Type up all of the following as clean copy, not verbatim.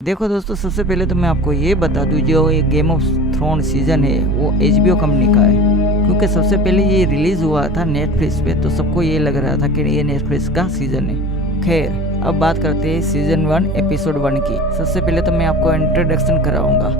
देखो दोस्तों, सबसे पहले तो मैं आपको ये बता दूं, जो ये गेम ऑफ थ्रोन सीज़न है वो HBO कंपनी का है। क्योंकि सबसे पहले ये रिलीज़ हुआ था नेटफ्लिक्स पे, तो सबको ये लग रहा था कि ये नेटफ्लिक्स का सीज़न है। खैर, अब बात करते हैं सीज़न 1 एपिसोड 1 की। सबसे पहले तो मैं आपको इंट्रोडक्शन कराऊंगा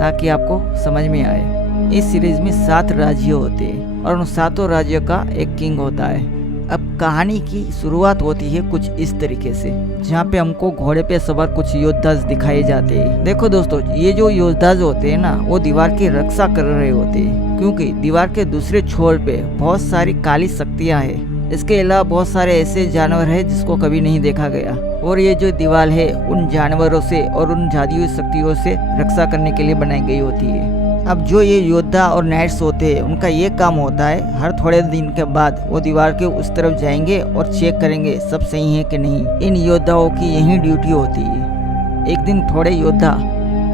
ताकि आपको समझ में आए। इस सीरीज़ में 7 राज्य होते हैं और उन 7 राज्यों का एक किंग होता है। अब कहानी की शुरुआत होती है कुछ इस तरीके से, जहाँ पे हमको घोड़े पे सवार कुछ योद्धा दिखाए जाते हैं। देखो दोस्तों, ये जो योद्धा होते हैं ना, वो दीवार की रक्षा कर रहे होते हैं, क्योंकि दीवार के दूसरे छोर पे बहुत सारी काली शक्तियाँ हैं। इसके अलावा बहुत सारे ऐसे जानवर हैं जिसको कभी नहीं देखा गया, और ये जो दीवार है उन जानवरों से और उन जादुई शक्तियों से रक्षा करने के लिए बनाई गई होती है। अब जो ये योद्धा और नाइट्स होते हैं, उनका ये काम होता है हर थोड़े दिन के बाद वो दीवार के उस तरफ जाएंगे और चेक करेंगे सब सही है कि नहीं। इन योद्धाओं की यही ड्यूटी होती है। एक दिन थोड़े योद्धा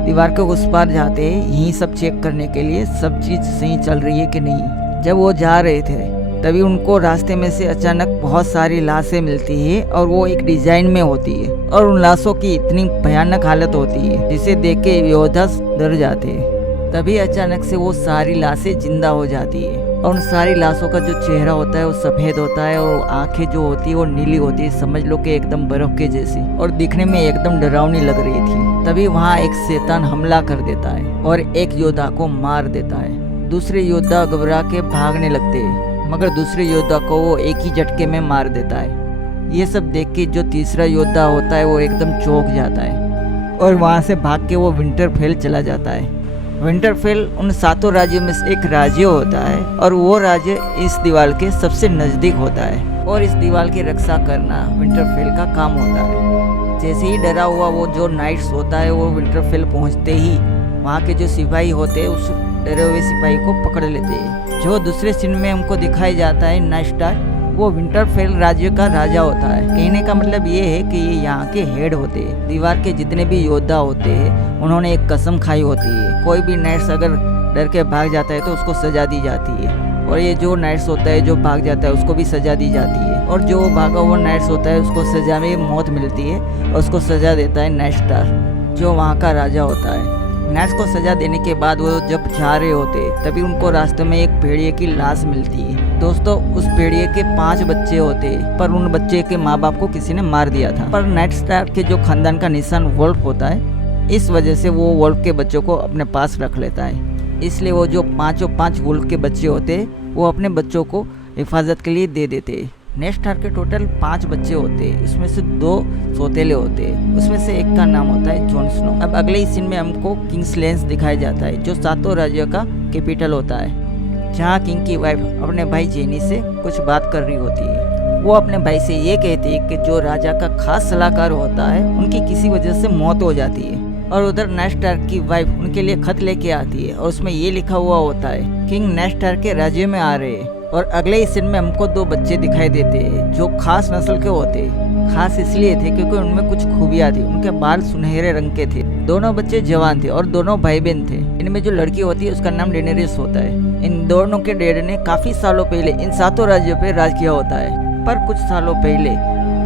दीवार के उस पार जाते हैं यही सब चेक करने के लिए, सब चीज़ सही चल रही है कि नहीं। जब वो जा रहे थे तभी उनको रास्ते में से अचानक बहुत सारी लाशें मिलती है, और वो एक डिजाइन में होती है, और उन लाशों की इतनी भयानक हालत होती है जिसे देख के योद्धा डर जाते हैं। तभी अचानक से वो सारी लाशें जिंदा हो जाती है, और उन सारी लाशों का जो चेहरा होता है वो सफ़ेद होता है, और आंखें जो होती है वो नीली होती है, समझ लो कि एकदम बर्फ के जैसी, और दिखने में एकदम डरावनी लग रही थी। तभी वहाँ एक शैतान हमला कर देता है और एक योद्धा को मार देता है। दूसरे योद्धा घबरा के भागने लगते हैं, मगर दूसरे योद्धा को वो एक ही झटके में मार देता है। ये सब देख के जो तीसरा योद्धा होता है वो एकदम चौंक जाता है, और वहाँ से भाग के वो विंटरफेल चला जाता है। विंटरफेल उन 7 राज्यों में से एक राज्य होता है, और वो राज्य इस दीवार के सबसे नज़दीक होता है, और इस दीवार की रक्षा करना विंटरफेल का काम होता है। जैसे ही डरा हुआ वो जो नाइट्स होता है वो विंटरफेल पहुंचते ही वहाँ के जो सिपाही होते हैं उस डरे हुए सिपाही को पकड़ लेते हैं। जो दूसरे सीन में हमको दिखाया जाता है नाइट स्टार, वो विंटरफेल राज्य का राजा होता है। कहने का मतलब ये है कि ये यहाँ के हेड होते हैं। दीवार के जितने भी योद्धा होते हैं उन्होंने एक कसम खाई होती है, कोई भी नाइट्स अगर डर के भाग जाता है तो उसको सजा दी जाती है, और ये जो नाइट्स होता है जो भाग जाता है उसको भी सजा दी जाती है, और जो भागा हुआ नाइट्स होता है उसको सजा में मौत मिलती है, और उसको सजा देता है नाइट स्टार जो वहाँ का राजा होता है। नाइट्स को सजा देने के बाद वो जब जा रहे होते तभी उनको रास्ते में एक भेड़िए की लाश मिलती है। दोस्तों, उस भेड़िए के 5 बच्चे होते, पर उन बच्चे के माँ बाप को किसी ने मार दिया था। पर नाइट स्टार के जो खानदान का निशान वोल्फ होता है, इस वजह से वो वोल्फ के बच्चों को अपने पास रख लेता है। इसलिए वो जो 5 वोल्फ के बच्चे होते वो अपने बच्चों को हिफाजत के लिए दे देते। नेक्स्ट स्टार के टोटल 5 बच्चे होते हैं, इसमें से 2 सौतेले होते हैं, उसमें से एक का नाम होता है जॉन स्नो। अब अगले ही सीन में हमको किंग्स लैंड दिखाया जाता है, जो 7 राज्यों का कैपिटल होता है, जहाँ किंग की वाइफ अपने भाई जेनी से कुछ बात कर रही होती है। वो अपने भाई से ये कहती है कि जो राजा का खास सलाहकार होता है उनकी किसी वजह से मौत हो जाती है, और उधर नाइट स्टार की वाइफ उनके लिए खत लेके आती है, और उसमें ये लिखा हुआ होता है किंग नाइट स्टार के राज्य में आ रहे हैं। और अगले ही सीन में हमको 2 बच्चे दिखाई देते हैं जो खास नस्ल के होते हैं। खास इसलिए थे क्योंकि उनमें कुछ खूबियाँ थी, उनके बाल सुनहरे रंग के थे। दोनों बच्चे जवान थे और दोनों भाई बहन थे। इनमें जो लड़की होती है उसका नाम डेनेरिस होता है। इन दोनों के डैड ने काफी सालों पहले इन 7 राज्यों पे राज किया होता है, पर कुछ सालों पहले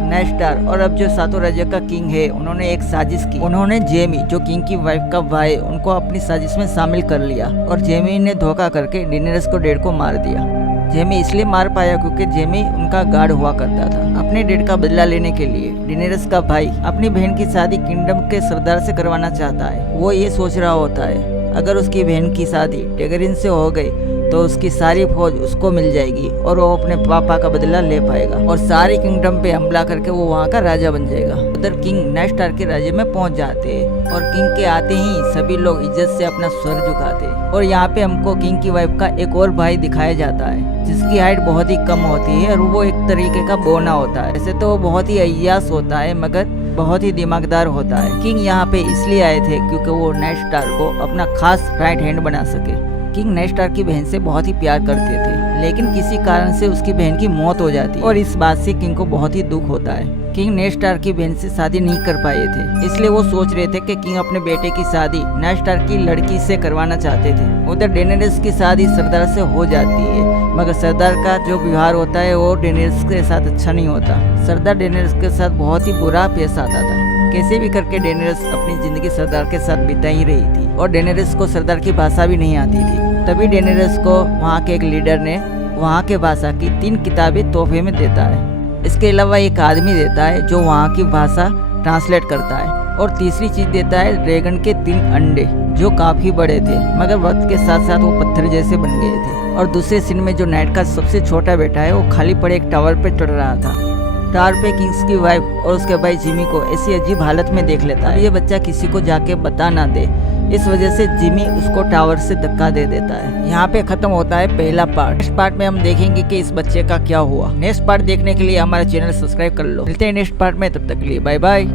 नाइट स्टार और अब जो 7 राज्य का किंग है उन्होंने एक साजिश की। उन्होंने जेमी जो किंग की वाइफ का भाई उनको अपनी साजिश में शामिल कर लिया, और जेमी ने धोखा करके डेनेरिस को डैड को मार दिया। जेमी इसलिए मार पाया क्योंकि जेमी उनका गार्ड हुआ करता था। अपने डैड का बदला लेने के लिए डेनेरिस का भाई अपनी बहन की शादी किंगडम के सरदार से करवाना चाहता है। वो ये सोच रहा होता है अगर उसकी बहन की शादी टेगरिन से हो गई तो उसकी सारी फौज उसको मिल जाएगी, और वो अपने पापा का बदला ले पाएगा, और सारी किंगडम पे हमला करके वो वहाँ का राजा बन जाएगा। उधर किंग नाइट स्टार के राज्य में पहुँच जाते हैं, और किंग के आते ही सभी लोग इज्जत से अपना सर झुकाते हैं। और यहाँ पे हमको किंग की वाइफ का एक और भाई दिखाया जाता है जिसकी हाइट बहुत ही कम होती है, और वो एक तरीके का बोना होता है। वैसे तो वो बहुत ही अय्यास होता है मगर बहुत ही दिमागदार होता है। किंग यहाँ पे इसलिए आए थे क्योंकि वो नाइट स्टार को अपना खास राइट हैंड बना सके। किंग नाइट स्टार की बहन से बहुत ही प्यार करते थे, लेकिन किसी कारण से उसकी बहन की मौत हो जाती है, और इस बात से किंग को बहुत ही दुख होता है। किंग नाइट स्टार की बहन से शादी नहीं कर पाए थे, इसलिए वो सोच रहे थे कि किंग अपने बेटे की शादी नाइट स्टार की लड़की से करवाना चाहते थे। उधर डेनेरिस की शादी सरदार से हो जाती है, मगर सरदार का जो व्यवहार होता है वो डेनेरिस के साथ अच्छा नहीं होता। सरदार डेनेरिस के साथ बहुत ही बुरा पेश आता था। कैसे भी करके डेनेरिस अपनी जिंदगी सरदार के साथ बिता ही रही थी और डेनेरिस को सरदार की भाषा भी नहीं आती थी। तभी डेनेरिस को वहाँ के एक लीडर ने वहाँ के भाषा की 3 किताबें तोहफे में देता है। इसके अलावा एक आदमी देता है जो वहाँ की भाषा ट्रांसलेट करता है और तीसरी चीज देता है ड्रैगन के 3 अंडे जो काफी बड़े थे मगर वक्त के साथ साथ वो पत्थर जैसे बन गए थे। और दूसरे सीन में जो नाइट का सबसे छोटा बेटा है वो खाली पड़े एक टावर पे चढ़ रहा था। टावर पे किंग्स की वाइफ और उसके भाई जिमी को ऐसी अजीब हालत में देख लेता है। ये बच्चा किसी को जाके बता ना दे, इस वजह से जिमी उसको टावर से धक्का दे देता है। यहाँ पे खत्म होता है पहला पार्ट। नेक्स्ट पार्ट में हम देखेंगे कि इस बच्चे का क्या हुआ। नेक्स्ट पार्ट देखने के लिए हमारा चैनल सब्सक्राइब कर लो। मिलते हैं नेक्स्ट पार्ट में, तब तक के लिए बाय बाय।